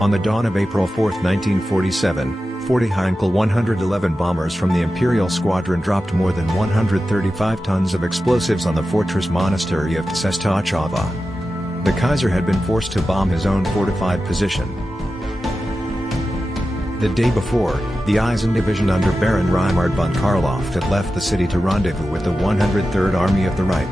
On the dawn of April 4, 1947, 40 Heinkel 111 bombers from the Imperial Squadron dropped more than 135 tons of explosives on the fortress monastery of Tannhäuser. The Kaiser had been forced to bomb his own fortified position. The day before, the Eisen Division under Baron Reinhard von Karloff had left the city to rendezvous with the 103rd Army of the Reich.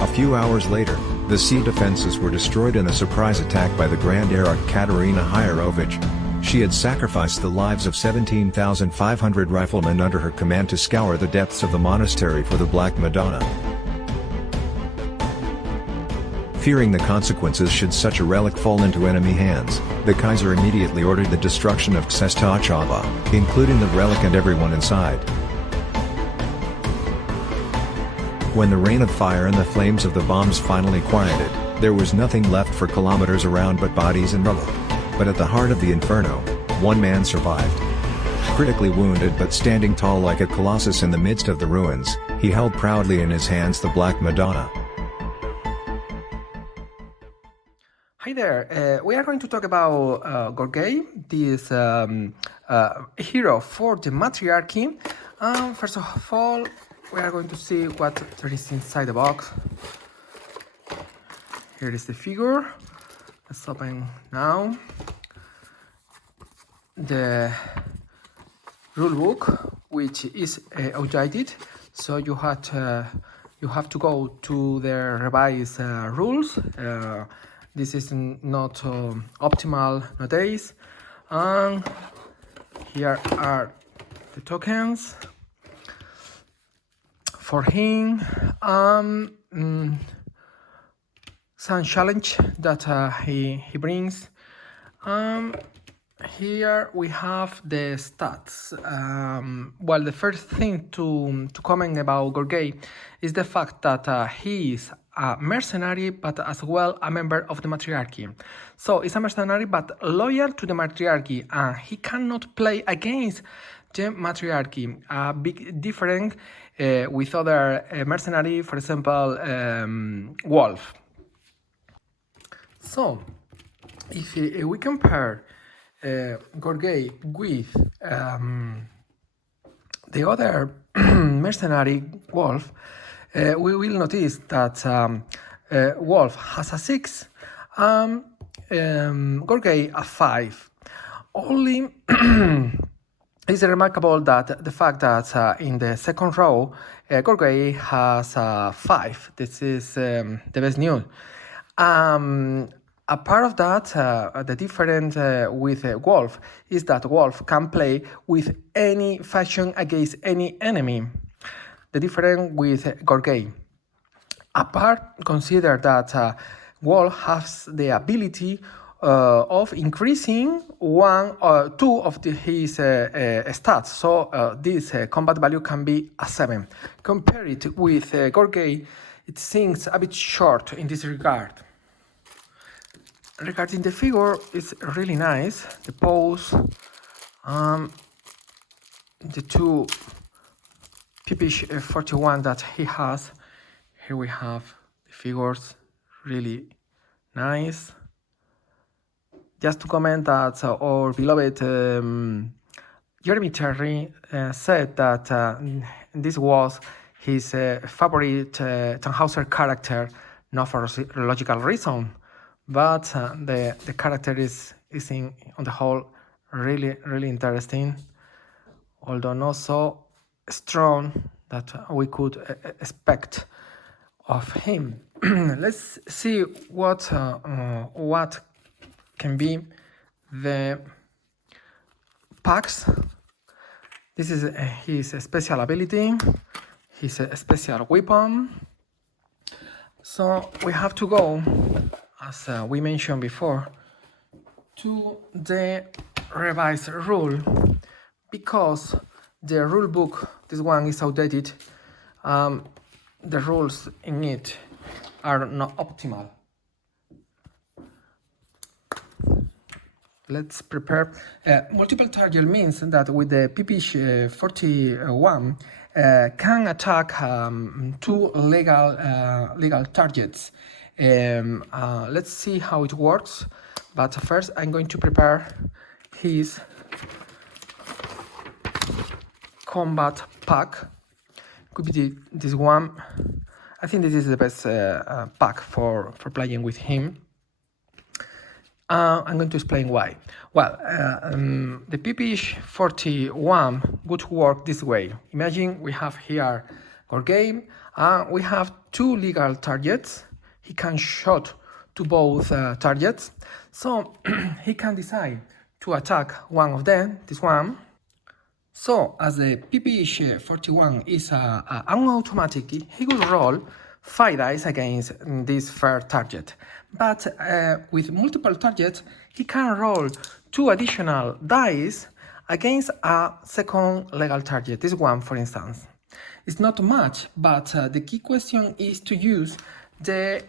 A few hours later, the sea defenses were destroyed in a surprise attack by the Grand Arok Katerina Hyarovich. She had sacrificed the lives of 17,500 riflemen under her command to scour the depths of the monastery for the Black Madonna. Fearing the consequences should such a relic fall into enemy hands, the Kaiser immediately ordered the destruction of Tannhäuser, including the relic and everyone inside. When the rain of fire and the flames of the bombs finally quieted, there was nothing left for kilometers around but bodies and rubble. But at the heart of the inferno, one man survived. Critically wounded but standing tall like a colossus in the midst of the ruins, he held proudly in his hands the Black Madonna. Hi there, we are going to talk about Gorgei, this hero for the matriarchy. First of all, we are going to see what there is inside the box. Here is the figure. Let's open now. The rulebook, which is outdated, so you have to go to the revised rules. This is not optimal nowadays. And here are the tokens for him. Some challenge that he brings. Here we have the stats. Well, the first thing to comment about Gorgei is the fact that he is a mercenary, but as well a member of the matriarchy. So he's a mercenary, but loyal to the matriarchy, and he cannot play against the matriarchy. A big difference with other mercenary, for example, Wolf. So, if we compare Gorgei with the other mercenary Wolf, we will notice that Wolf has a 6, Gorgei a 5. Only it's remarkable that the fact that in the second row, Gorgei has a 5. This is the best news. A part of that, the difference with Wolf is that Wolf can play with any faction against any enemy. The difference with Gorgei. Apart, consider that Wolf has the ability of increasing one or two of his stats. So this combat value can be a 7. Compare it with Gorgei, it seems a bit short in this regard. Regarding the figure, it's really nice. The pose, the two PPH 41 that he has. Here we have the figures, really nice. Just to comment that our beloved Jerermiah said that this was his favorite Tannhäuser character, not for logical reason, but the character is on the whole really interesting, although not so strong that we could expect of him. Let's see what can be the packs. This is his special ability, his special weapon. So we have to go, as we mentioned before, to the revised rule, because the rule book, this one is outdated. The rules in it are not optimal. Let's prepare. Multiple target means that with the PPH 41 can attack two legal targets. Let's see how it works. But first I'm going to prepare his combat pack. Could be this one. I think this is the best pack for playing with him. I'm going to explain why. Well, the PPH41 would work this way. Imagine we have here Gorgei, we have two legal targets. He can shoot to both targets, so he can decide to attack one of them, this one. So, as the PPH41 is unautomatic, he will roll 5 dice against this first target. But with multiple targets, he can roll 2 additional dice against a second legal target, this one for instance. It's not much, but the key question is to use the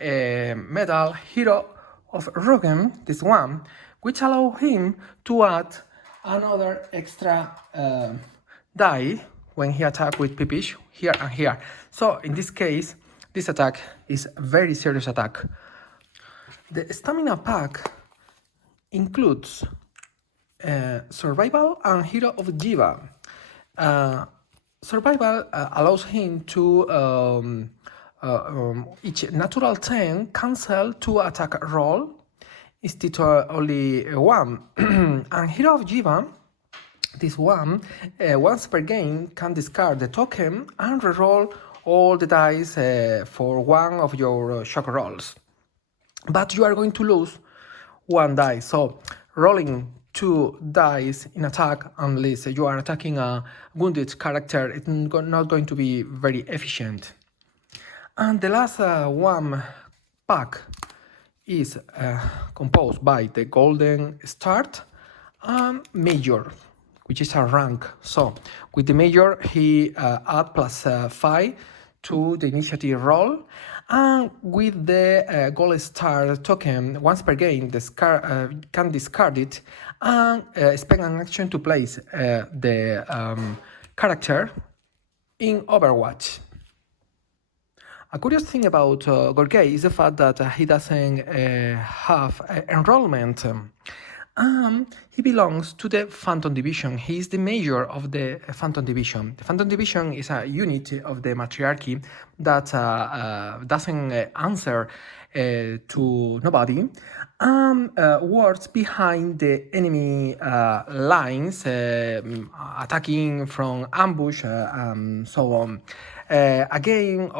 medal Hero of Rogem, this one, which allows him to add another extra die when he attacks with PPH here and here. So in this case, this attack is a very serious attack. The stamina pack includes Survival and Hero of Jiva. Survival allows him to each natural 10 cancel 2 attack roll instead of only 1. And Hero of Jiva, this one, once per game can discard the token and reroll all the dice for one of your shock rolls. But you are going to lose 1 die, so rolling 2 dice in attack unless you are attacking a wounded character, it's not going to be very efficient. And the last one pack is composed by the Golden Start and Major, which is a rank. So with the Major, he adds +5 to the initiative roll, and with the Gold Star token, once per game, can discard it and spend an action to place the character in Overwatch. A curious thing about Gorgei is the fact that he doesn't have enrollment. He belongs to the Phantom Division. He is the major of the Phantom Division. The Phantom Division is a unit of the matriarchy that doesn't answer to nobody and works behind the enemy lines, attacking from ambush and so on. Again,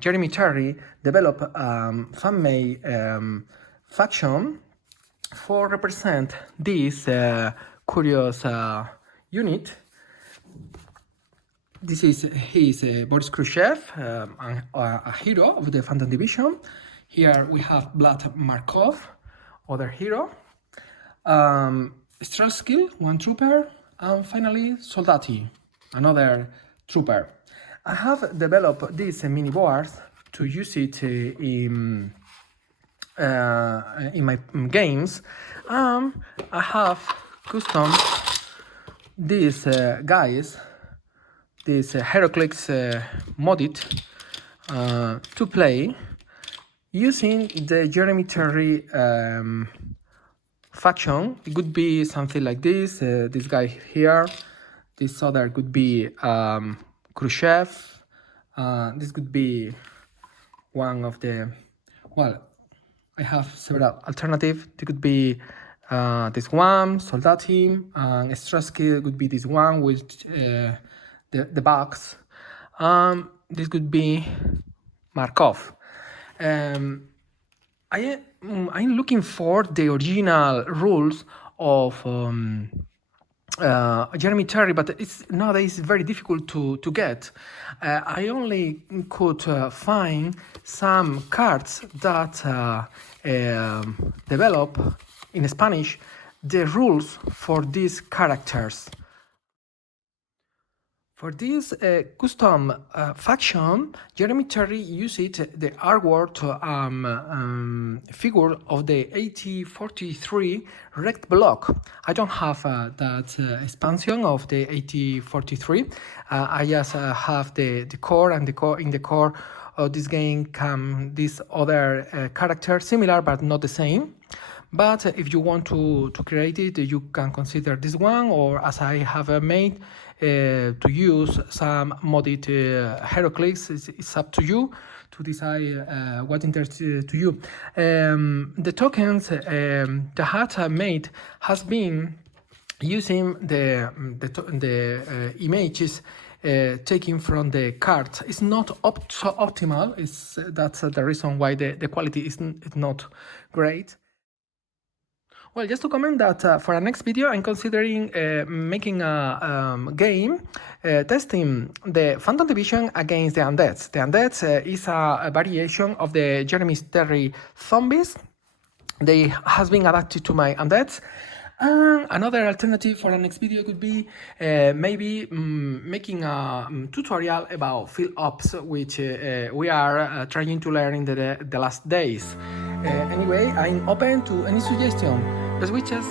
Jerermiah developed fan-made faction for represent this curious unit. This is his Boris Khrushchev, a hero of the Phantom Division. Here we have Vlad Markov, other hero, Strelskil, one trooper, and finally Soldati, another trooper. I have developed these mini boards to use it in my games. I have custom these guys, these Heroclix modded to play using the Jerermiah faction. It could be something like this guy here, this other could be Khrushchev, this could be one of the, well, I have several alternatives. It could be this one, Soldati, and Strelskil could be this one with the box. This could be Markov. I'm looking for the original rules of Jerermiah, but it's nowadays very difficult to get. I only could find some cards that develop in Spanish the rules for these characters. For this custom faction, Jerermiah used the artwork figure of the 8043 rect block. I don't have that expansion of the 8043. I just have the core, and in the core of this game come this other character, similar but not the same. But if you want to create it, you can consider this one, or as I have made, to use some modded hieroglyphs. It's up to you to decide what interests to you. The tokens the hat made has been using the images taken from the cards. It's not so optimal. That's the reason why the quality is not great. Well, just to comment that for our next video, I'm considering making a game testing the Phantom Division against the Undeads. The Undeads is a variation of the Jerermiah zombies. They has been adapted to my Undeads. And another alternative for the next video could be maybe making a tutorial about field ops, which we are trying to learn in the last days. Anyway, I'm open to any suggestion. Best wishes.